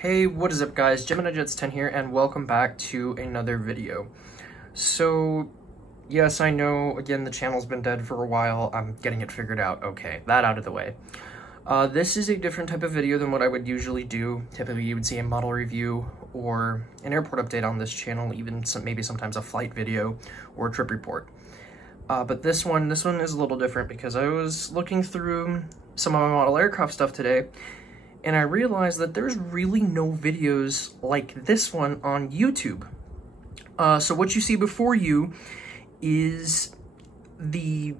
Hey, what is up guys? Gemini Jets 10 here and welcome back to another video. So, yes, I know, again, the channel's been dead for a while. I'm getting it figured out. Okay, that out of the way. This is a different type of video than what I would usually do. Typically, you would see a model review or an airport update on this channel, even maybe sometimes a flight video or a trip report. But this one is a little different because I was looking through some of my model aircraft stuff today, and I realized that there's really no videos like this one on YouTube. So what you see before you is the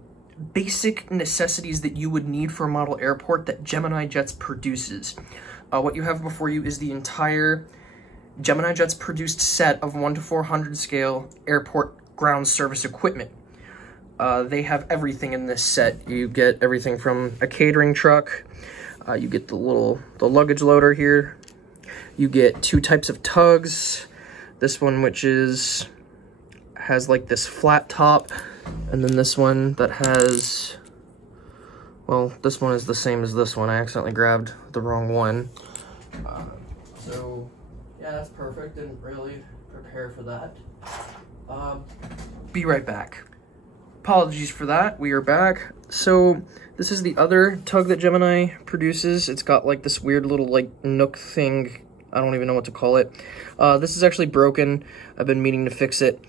basic necessities that you would need for a model airport that Gemini Jets produces. What you have before you is the entire Gemini Jets produced set of 1 to 400 scale airport ground service equipment. They have everything in this set. You get everything from a catering truck. You get the luggage loader here. You get two types of tugs. This one, which has like this flat top, and then this one that has, well, this one is the same as this one. I accidentally grabbed the wrong one. So yeah, that's perfect. Didn't really prepare for that. Be right back. Apologies for that. We are back. So this is the other tug that Gemini produces. It's got like this weird little like nook thing. I don't even know what to call it. This is actually broken. I've been meaning to fix it.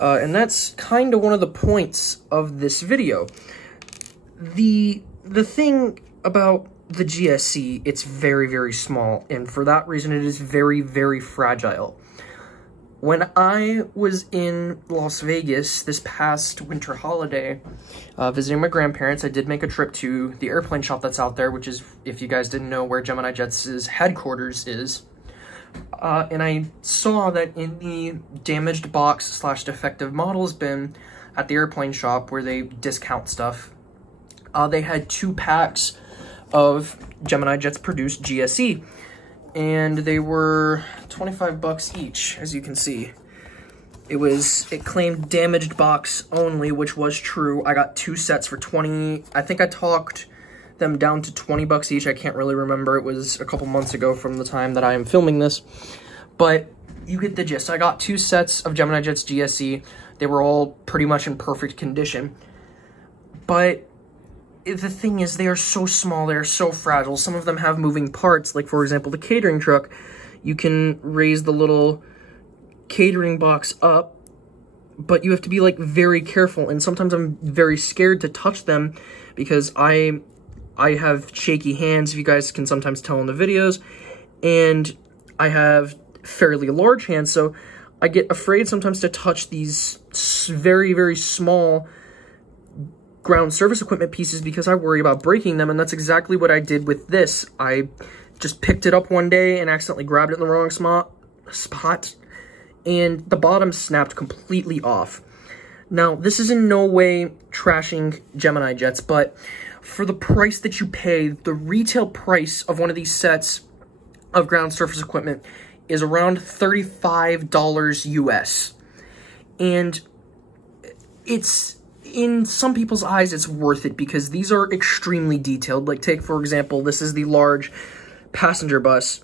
And that's kind of one of the points of this video. The thing about the GSE, it's very, very small. And for that reason, it is very, very fragile. When I was in Las Vegas this past winter holiday, visiting my grandparents, I did make a trip to the airplane shop that's out there, which is, if you guys didn't know, where Gemini Jets' headquarters is. And I saw that in the damaged box / defective models bin at the airplane shop where they discount stuff, they had 2 packs of Gemini Jets produced GSE. And they were 25 bucks each, as you can see. It claimed damaged box only, which was true. I got 2 sets for 20. I think I talked them down to 20 bucks each. I can't really remember. It was a couple months ago from the time that I am filming this. But you get the gist. I got 2 sets of Gemini Jets GSE. They were all pretty much in perfect condition. But the thing is, they are so small, they are so fragile. Some of them have moving parts, like for example, the catering truck. You can raise the little catering box up, but you have to be like very careful. And sometimes I'm very scared to touch them because I have shaky hands, if you guys can sometimes tell in the videos, and I have fairly large hands, so I get afraid sometimes to touch these very, very small ground service equipment pieces because I worry about breaking them, and that's exactly what I did with this. I just picked it up one day and accidentally grabbed it in the wrong spot, and the bottom snapped completely off. Now, this is in no way trashing Gemini Jets, but for the price that you pay, the retail price of one of these sets of ground surface equipment is around $35 US. And in some people's eyes, it's worth it because these are extremely detailed. Like, take, for example, this is the large passenger bus,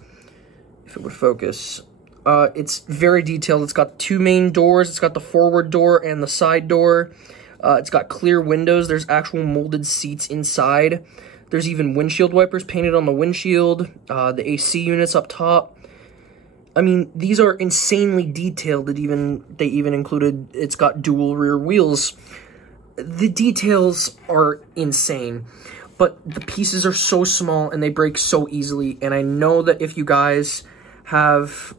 if it would focus. It's very detailed. It's got 2 main doors. It's got the forward door and the side door. It's got clear windows. There's actual molded seats inside. There's even windshield wipers painted on the windshield. The AC units up top. I mean, these are insanely detailed. They even included, it's got dual rear wheels. The details are insane, but the pieces are so small and they break so easily. And I know that if you guys have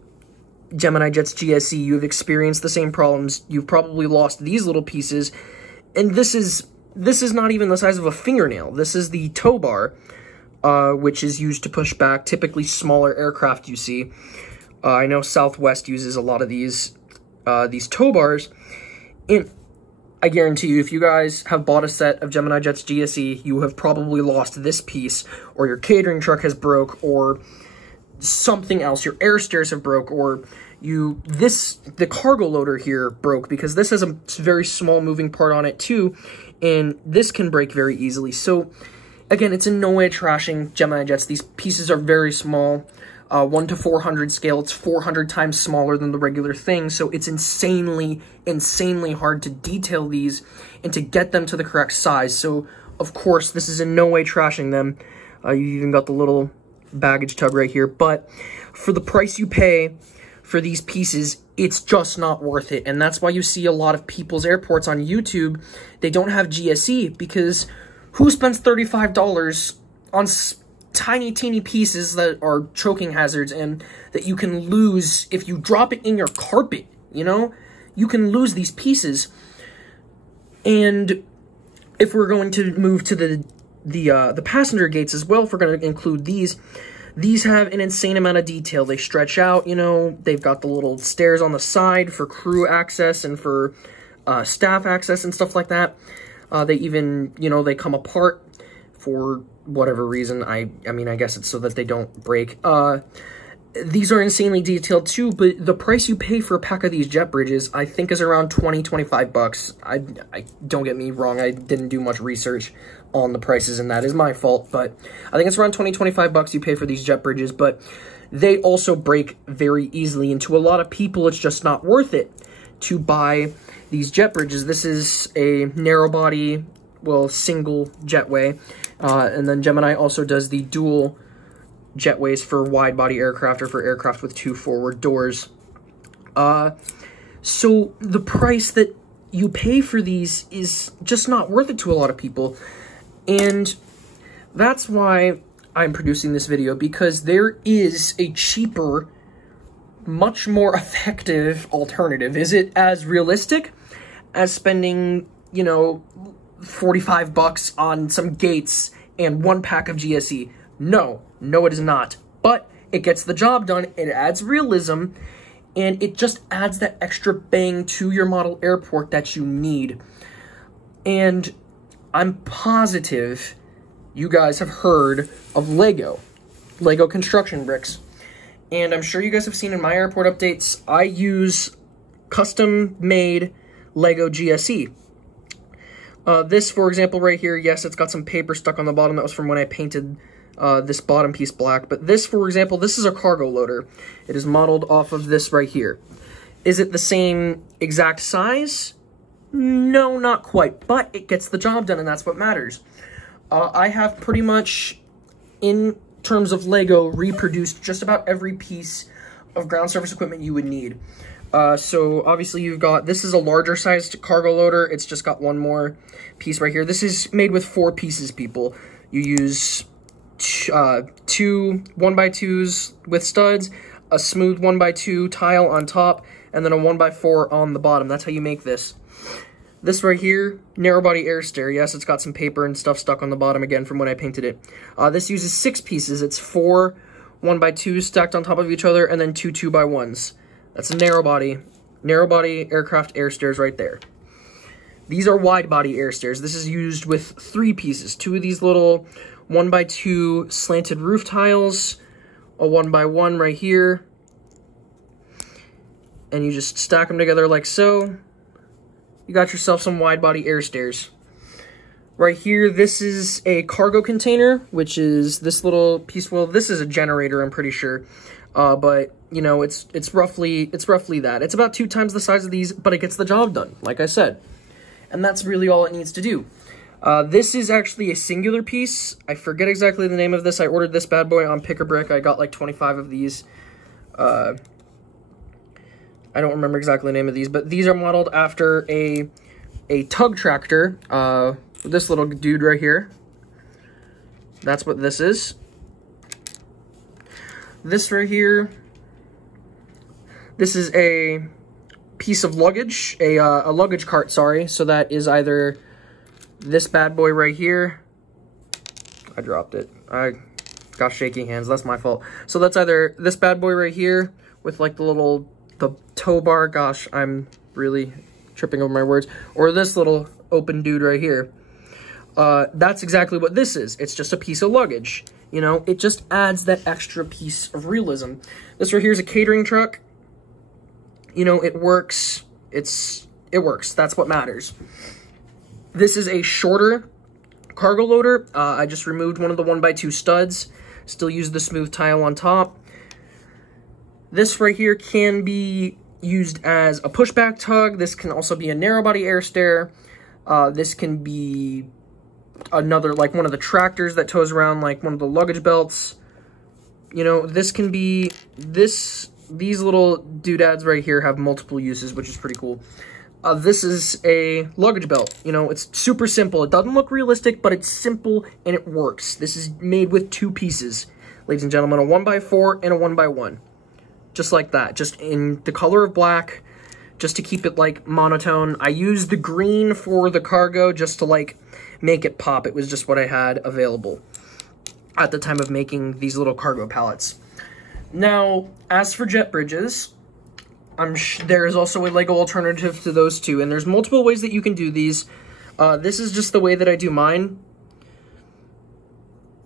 Gemini Jets GSE, you've experienced the same problems. You've probably lost these little pieces, and this is not even the size of a fingernail. This is the tow bar, which is used to push back typically smaller aircraft you see. I know Southwest uses a lot of these tow bars, and I guarantee you, if you guys have bought a set of Gemini Jets GSE, you have probably lost this piece, or your catering truck has broke, or something else. Your air stairs have broke, or the cargo loader here broke, because this has a very small moving part on it too, and this can break very easily. So again, it's in no way trashing Gemini Jets. These pieces are very small. 1 to 400 scale. It's 400 times smaller than the regular thing, so it's insanely hard to detail these and to get them to the correct size. So, of course, this is in no way trashing them. You even got the little baggage tug right here, but for the price you pay for these pieces, it's just not worth it. And that's why you see a lot of people's airports on YouTube, they don't have GSE, because who spends $35 on tiny, teeny pieces that are choking hazards and that you can lose if you drop it in your carpet, you know? You can lose these pieces. And if we're going to move to the passenger gates as well, if we're going to include these have an insane amount of detail. They stretch out, you know, they've got the little stairs on the side for crew access and for staff access and stuff like that. They even, you know, they come apart for whatever reason. I mean, I guess it's so that they don't break. These are insanely detailed too, but the price you pay for a pack of these jet bridges, I think, is around 20-25 bucks. I don't get me wrong, I didn't do much research on the prices, and that is my fault, but I think it's around 20-25 bucks you pay for these jet bridges, but they also break very easily, and to a lot of people, it's just not worth it to buy these jet bridges. This is a narrow body, well, single jetway, and then Gemini also does the dual jetways for wide body aircraft or for aircraft with 2 forward doors. So the price that you pay for these is just not worth it to a lot of people. And that's why I'm producing this video, because there is a cheaper, much more effective alternative. Is it as realistic as spending, you know, 45 bucks on some gates and 1 pack of GSE? No, it is not. But it gets the job done, it adds realism, and it just adds that extra bang to your model airport that you need. And I'm positive you guys have heard of Lego construction bricks. And I'm sure you guys have seen in my airport updates, I use custom-made Lego GSE. This, for example, right here, yes, it's got some paper stuck on the bottom. That was from when I painted this bottom piece black. But this, for example, this is a cargo loader. It is modeled off of this right here. Is it the same exact size? No, not quite, but it gets the job done, and that's what matters. I have pretty much, in terms of Lego, reproduced just about every piece of ground service equipment you would need. So obviously you've got, this is a larger sized cargo loader. It's just got 1 more piece right here. This is made with 4 pieces, people. You use 2 1x2s with studs, a smooth 1x2 tile on top, and then a 1x4 on the bottom. That's how you make this. This right here, narrow body air stair. Yes, it's got some paper and stuff stuck on the bottom again from when I painted it. This uses 6 pieces. It's 4 1x2s stacked on top of each other, and then 2 2x1s. That's a narrow body aircraft air stairs right there. These are wide body air stairs. This is used with 3 pieces. 2 of these little 1x2 slanted roof tiles, a 1x1 right here, and you just stack them together like so. You got yourself some wide body air stairs. Right here, this is a cargo container, which is this little piece. Well, this is a generator, I'm pretty sure. But you know, it's roughly that. It's about 2 times the size of these, but it gets the job done, like I said. And that's really all it needs to do. This is actually a singular piece. I forget exactly the name of this. I ordered this bad boy on Pick-a-Brick. I got like 25 of these. I don't remember exactly the name of these, but these are modeled after a tug tractor. This little dude right here. That's what this is. This right here. This is a piece of luggage, a luggage cart, sorry. So that is either this bad boy right here. I dropped it. I got shaky hands. That's my fault. So that's either this bad boy right here with like the tow bar. Gosh, I'm really tripping over my words. Or this little open dude right here. That's exactly what this is. It's just a piece of luggage. You know, it just adds that extra piece of realism. This right here is a catering truck. You know, it works. It works. That's what matters. This is a shorter cargo loader. I just removed one of the 1x2 studs. Still use the smooth tile on top. This right here can be used as a pushback tug. This can also be a narrow body air stair. This can be another, like one of the tractors that tows around like one of the luggage belts. You know, this can be, these little doodads right here have multiple uses, which is pretty cool. This is a luggage belt. You know, it's super simple. It doesn't look realistic, but it's simple and it works. This is made with 2 pieces, ladies and gentlemen, a 1x4 and a 1x1. Just like that, just in the color of black, just to keep it like monotone. I used the green for the cargo just to like make it pop. It was just what I had available at the time of making these little cargo pallets. Now, as for jet bridges, there is also a Lego alternative to those two, and there's multiple ways that you can do these. This is just the way that I do mine.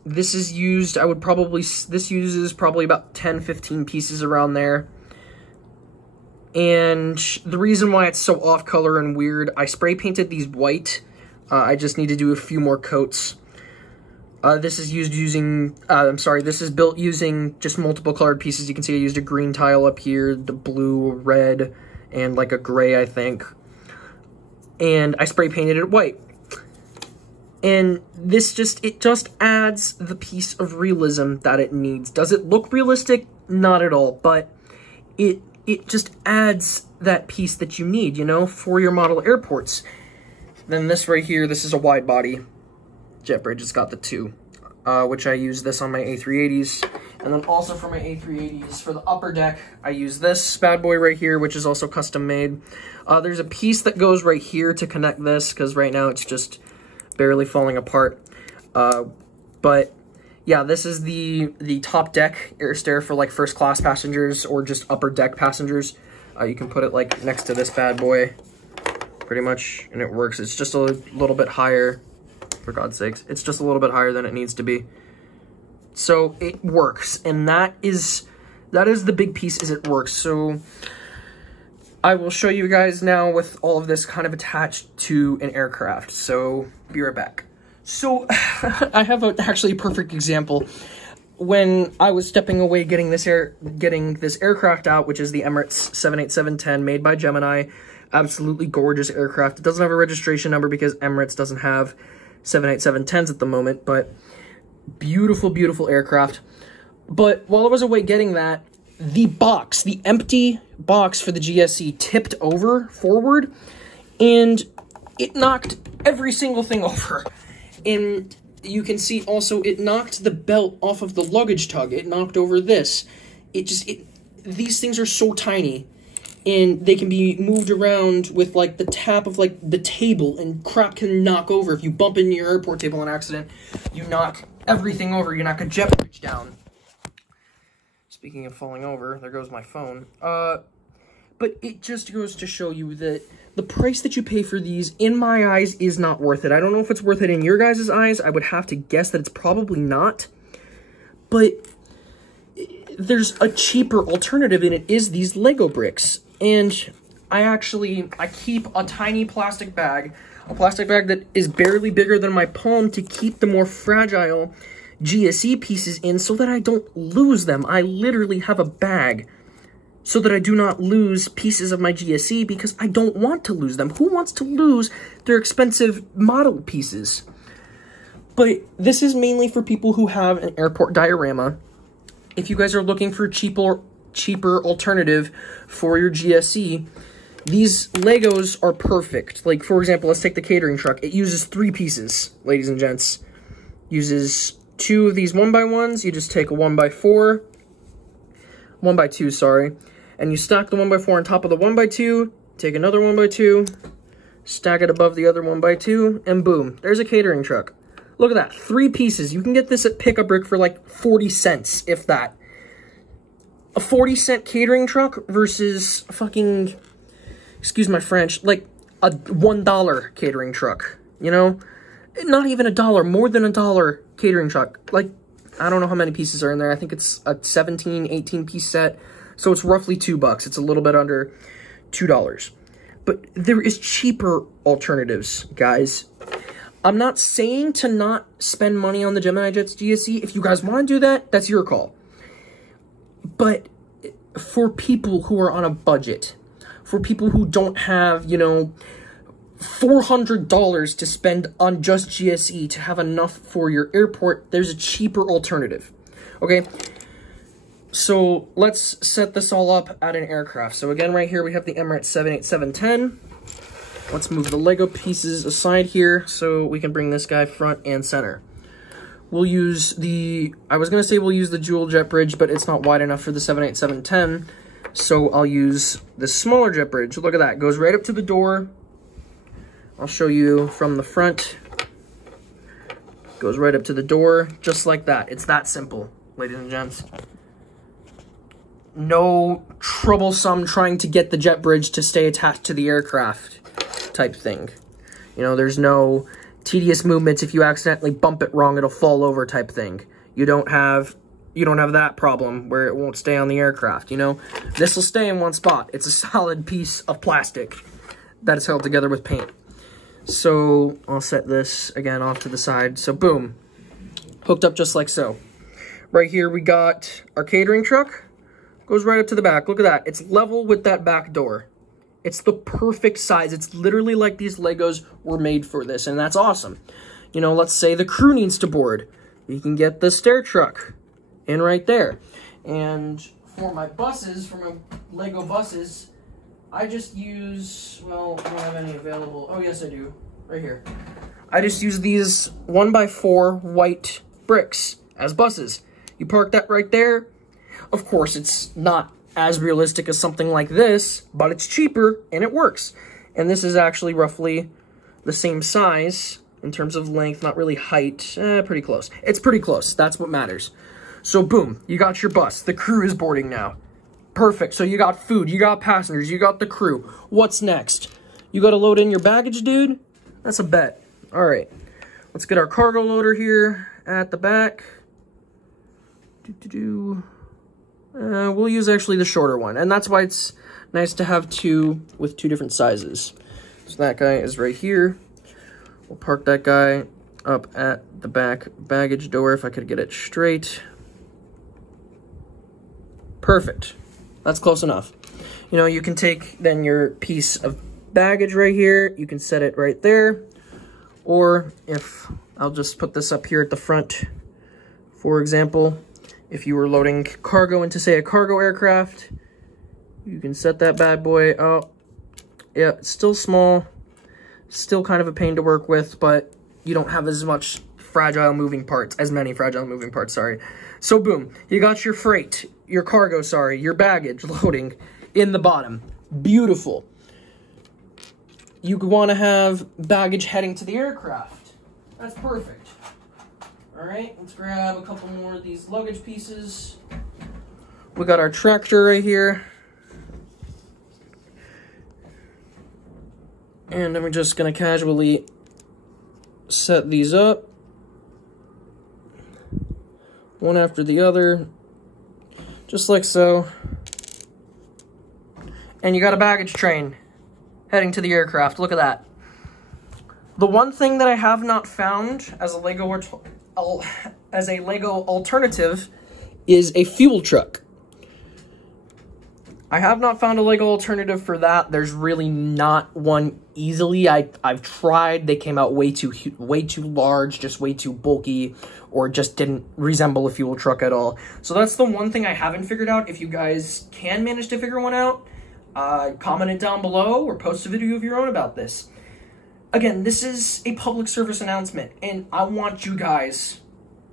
This is used, this uses probably about 10, 15 pieces around there. And the reason why it's so off color and weird, I spray painted these white. I just need to do a few more coats. This is this is built using just multiple colored pieces. You can see I used a green tile up here, the blue, red, and like a gray, I think. And I spray painted it white. And this it just adds the piece of realism that it needs. Does it look realistic? Not at all, but it just adds that piece that you need, you know, for your model airports. Then this right here, this is a wide body jet bridge. It's got the 2, which I use this on my A380s. And then also for my A380s, for the upper deck, I use this bad boy right here, which is also custom made. There's a piece that goes right here to connect this, because right now it's just barely falling apart. But yeah, this is the top deck air stair for like first class passengers or just upper deck passengers. You can put it like next to this bad boy pretty much, and it works. It's just a little bit higher, for God's sakes. It's just a little bit higher than it needs to be. So it works, and that is the big piece, is it works. So I will show you guys now with all of this kind of attached to an aircraft. So be right back. So I have actually a perfect example. When I was stepping away getting this aircraft out, which is the Emirates 787-10 made by Gemini, absolutely gorgeous aircraft. It doesn't have a registration number because Emirates doesn't have 787-10s at the moment, but beautiful, beautiful aircraft. But while I was away getting that, the empty box for the GSE tipped over forward, and it knocked every single thing over. And you can see also it knocked the belt off of the luggage tug. It knocked over this. These things are so tiny, and they can be moved around with like the tap of like the table, and crap can knock over. If you bump into your airport table in an accident, you knock everything over. You knock a jet bridge down. Speaking of falling over, there goes my phone. But it just goes to show you that the price that you pay for these, in my eyes, is not worth it. I don't know if it's worth it in your guys' eyes. I would have to guess that it's probably not. But there's a cheaper alternative, and it is these Lego bricks. And I keep a tiny plastic bag, that is barely bigger than my palm, to keep the more fragile GSE pieces in so that I don't lose them. I literally have a bag so that I do not lose pieces of my GSE, because I don't want to lose them. Who wants to lose their expensive model pieces? But this is mainly for people who have an airport diorama. If you guys are looking for cheaper alternative for your GSE, these Legos are perfect. Like, for example, let's take the catering truck. It uses 3 pieces, ladies and gents. Uses 2 of these 1x1s. You just take a 1x4, 1x2, sorry, and you stack the 1x4 on top of the 1x2, take another 1x2, stack it above the other 1x2, and boom, there's a catering truck. Look at that, 3 pieces. You can get this at Pick-A-Brick for like 40 cents, if that. A 40-cent catering truck versus a fucking, excuse my French, like a $1 catering truck, you know? Not even $1, more than $1 catering truck. Like, I don't know how many pieces are in there. I think it's a 17, 18 piece set. So it's roughly $2. It's a little bit under $2. But there is cheaper alternatives, guys. I'm not saying to not spend money on the Gemini Jets GSE. If you guys want to do that, that's your call. But for people who are on a budget, for people who don't have, you know, $400 to spend on just GSE to have enough for your airport, there's a cheaper alternative, okay? So let's set this all up at an aircraft. So again, right here, we have the Emirates 787-10. Let's move the Lego pieces aside here so we can bring this guy front and center. We'll use the, I was gonna say we'll use the dual jet bridge, but it's not wide enough for the 787-10. So I'll use the smaller jet bridge. Look at that, goes right up to the door. I'll show you from the front. Goes right up to the door, just like that. It's that simple, ladies and gents. No troublesome trying to get the jet bridge to stay attached to the aircraft type thing. You know, there's no tedious movements. If you accidentally bump it wrong, it'll fall over type thing. You don't have that problem where it won't stay on the aircraft, you know? This will stay in one spot. It's a solid piece of plastic that is held together with paint. So I'll set this again off to the side. So boom, hooked up just like so. Right here we got our catering truck. Goes right up to the back. Look at that. It's level with that back door. It's the perfect size. It's literally like these Legos were made for this, and that's awesome. You know, let's say the crew needs to board. You can get the stair truck in right there. And for my buses, for my Lego buses, I just use, well, I don't have any available. Oh, yes, I do. Right here. I just use these 1x4 white bricks as buses. You park that right there. Of course, it's not as realistic as something like this, but it's cheaper and it works. And this is actually roughly the same size in terms of length, not really height, pretty close. It's pretty close, that's what matters. So boom, you got your bus. The crew is boarding now. Perfect, so you got food, you got passengers, you got the crew. What's next? You gotta load in your baggage, dude? That's a bet. All right, let's get our cargo loader here at the back. We'll use actually the shorter one, and that's why it's nice to have two with two different sizes. So that guy is right here. We'll park that guy up at the back baggage door if I could get it straight. Perfect. That's close enough. You know, you can take then your piece of baggage right here, you can set it right there, or if I'll just put this up here at the front, for example. If you were loading cargo into, say, a cargo aircraft, you can set that bad boy out. Yeah, it's still small, still kind of a pain to work with, but you don't have as many fragile moving parts, sorry. So boom, you got your freight, your cargo, sorry, your baggage loading in the bottom. Beautiful. You want to have baggage heading to the aircraft. That's perfect. All right, let's grab a couple more of these luggage pieces. We got our tractor right here. And then we're just gonna casually set these up. One after the other, just like so. And you got a baggage train heading to the aircraft. Look at that. The one thing that I have not found as a Lego alternative is a fuel truck. I have not found a Lego alternative for that. There's really not one easily. I've tried. They came out way too large, just way too bulky, or just didn't resemble a fuel truck at all. So that's the one thing I haven't figured out. If you guys can manage to figure one out, comment it down below or post a video of your own about this. Again, this is a public service announcement, and I want you guys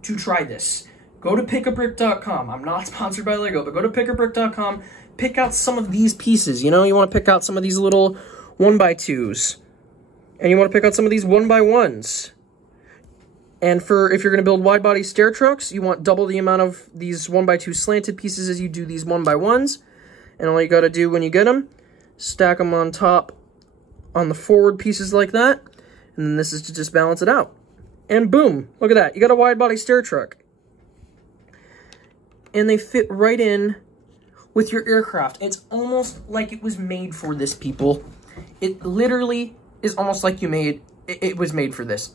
to try this. Go to pickabrick.com. I'm not sponsored by Lego, but go to pickabrick.com. Pick out some of these pieces. You know, you want to pick out some of these little 1x2s. And you want to pick out some of these 1x1s. And if you're going to build wide-body stair trucks, you want double the amount of these 1x2 slanted pieces as you do these 1x1s. And all you got to do when you get them, stack them on top on the forward pieces like that, and then this is to just balance it out. And boom, look at that. You got a wide body stair truck. And they fit right in with your aircraft. It's almost like it was made for this, people. It literally is almost like it was made for this.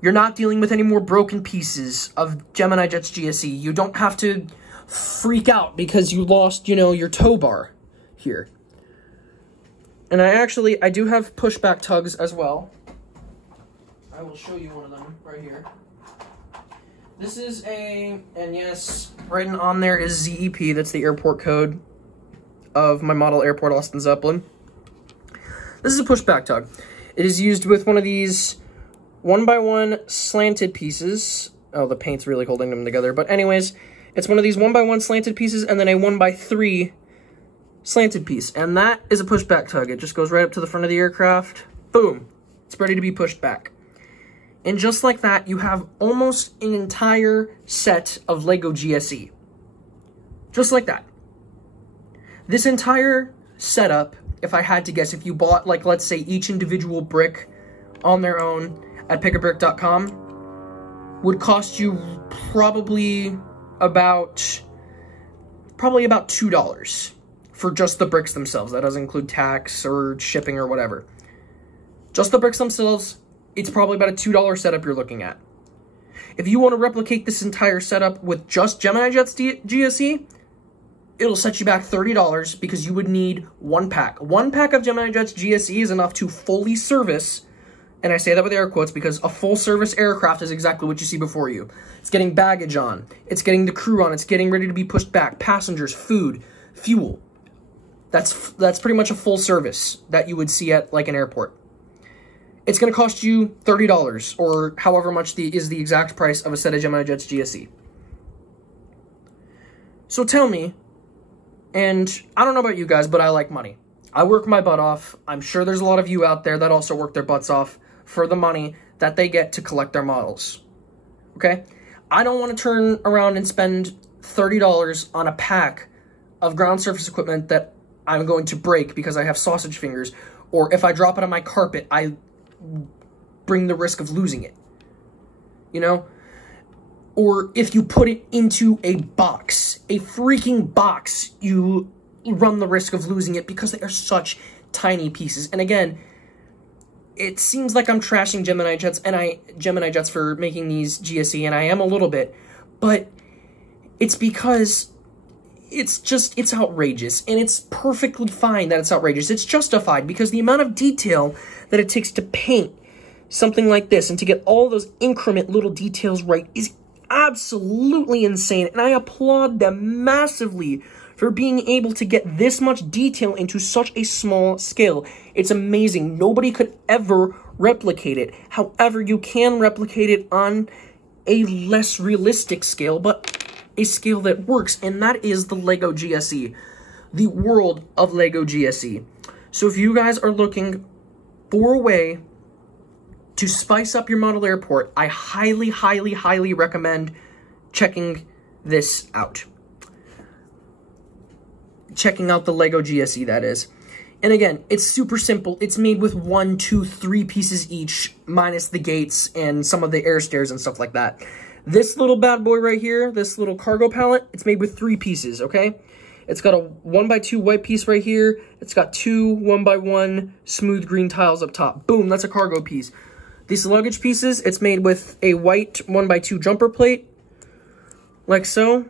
You're not dealing with any more broken pieces of Gemini Jets GSE. You don't have to freak out because you lost, you know, your tow bar here. And I do have pushback tugs as well. I will show you one of them right here. This is and yes, written on there is ZEP. That's the airport code of my model airport, Austin Zeppelin. This is a pushback tug. It is used with one of these 1x1 slanted pieces. Oh, the paint's really holding them together. But anyways, it's one of these 1x1 slanted pieces and then a 1x3 slanted piece. And that is a pushback tug. It just goes right up to the front of the aircraft. Boom. It's ready to be pushed back. And just like that, you have almost an entire set of Lego GSE. Just like that. This entire setup, if I had to guess, if you bought, like, let's say each individual brick on their own at pickabrick.com, would cost you probably about $2 for just the bricks themselves. That doesn't include tax or shipping or whatever. Just the bricks themselves, it's probably about a $2 setup you're looking at. If you want to replicate this entire setup with just Gemini Jets GSE, it'll set you back $30 because you would need one pack. One pack of Gemini Jets GSE is enough to fully service, and I say that with air quotes because a full service aircraft is exactly what you see before you. It's getting baggage on, it's getting the crew on, it's getting ready to be pushed back, passengers, food, fuel. That's pretty much a full service that you would see at like an airport. It's going to cost you $30 or however much is the exact price of a set of Gemini Jets GSE. So tell me, and I don't know about you guys, but I like money. I work my butt off. I'm sure there's a lot of you out there that also work their butts off for the money that they get to collect their models. Okay? I don't want to turn around and spend $30 on a pack of ground surface equipment that I'm going to break because I have sausage fingers, or if I drop it on my carpet, I bring the risk of losing it, you know? Or if you put it into a box, a freaking box, you run the risk of losing it because they are such tiny pieces. And again, it seems like I'm trashing Gemini Jets for making these GSE, and I am a little bit, but it's because it's outrageous, and it's perfectly fine that it's outrageous. It's justified because the amount of detail that it takes to paint something like this and to get all those increment little details right is absolutely insane, and I applaud them massively for being able to get this much detail into such a small scale. It's amazing. Nobody could ever replicate it. However, you can replicate it on a less realistic scale, but a scale that works, and that is the Lego GSE, the world of Lego GSE. So if you guys are looking for a way to spice up your model airport, I highly, highly, highly recommend checking this out. Checking out the Lego GSE, that is. And again, it's super simple. It's made with 1, 2, 3 pieces each, minus the gates and some of the air stairs and stuff like that. This little bad boy right here, this little cargo pallet, it's made with 3 pieces, okay? It's got a 1x2 white piece right here. It's got 2 1x1 smooth green tiles up top. Boom, that's a cargo piece. These luggage pieces, it's made with a white 1x2 jumper plate, like so.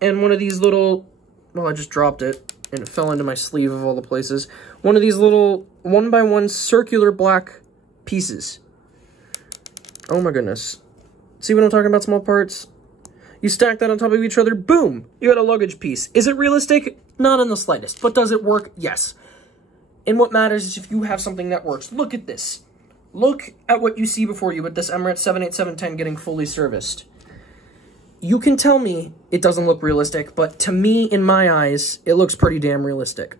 And one of these little, well, I just dropped it, and it fell into my sleeve of all the places. One of these little 1x1 circular black pieces. Oh my goodness. See what I'm talking about, small parts? You stack that on top of each other, boom, you got a luggage piece. Is it realistic? Not in the slightest. But does it work? Yes. And what matters is if you have something that works. Look at this. Look at what you see before you with this Emirates 787-10 getting fully serviced. You can tell me it doesn't look realistic, but to me, in my eyes, it looks pretty damn realistic.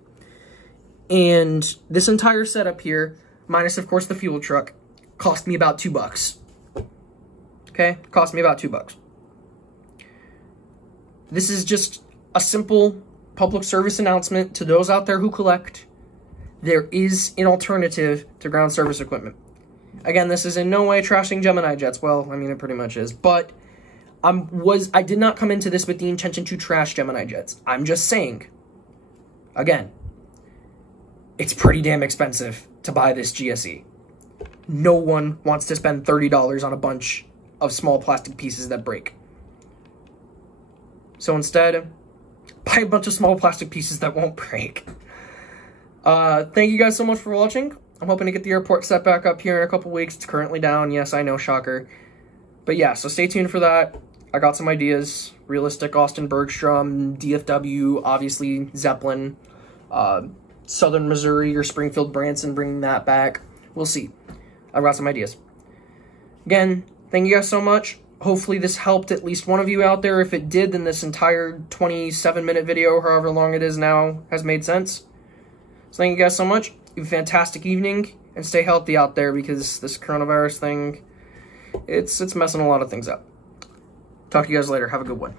And this entire setup here, minus, of course, the fuel truck, cost me about $2. Okay? Cost me about $2. This is just a simple public service announcement to those out there who collect. There is an alternative to ground service equipment. Again, this is in no way trashing Gemini Jets. Well, I mean, it pretty much is. But I did not come into this with the intention to trash Gemini Jets. I'm just saying, again, it's pretty damn expensive to buy this GSE. No one wants to spend $30 on a bunch of small plastic pieces that break. So instead, buy a bunch of small plastic pieces that won't break. Thank you guys so much for watching. I'm hoping to get the airport set back up here in a couple weeks. It's currently down. Yes, I know, shocker. But yeah, so stay tuned for that. I got some ideas. Realistic Austin Bergstrom, DFW, obviously Zeppelin, Southern Missouri or Springfield Branson, bringing that back. We'll see. I've got some ideas. Again, thank you guys so much. Hopefully this helped at least one of you out there. If it did, then this entire 27-minute video, however long it is now, has made sense. So thank you guys so much. You have a fantastic evening, and stay healthy out there, because this coronavirus thing, it's messing a lot of things up. Talk to you guys later. Have a good one.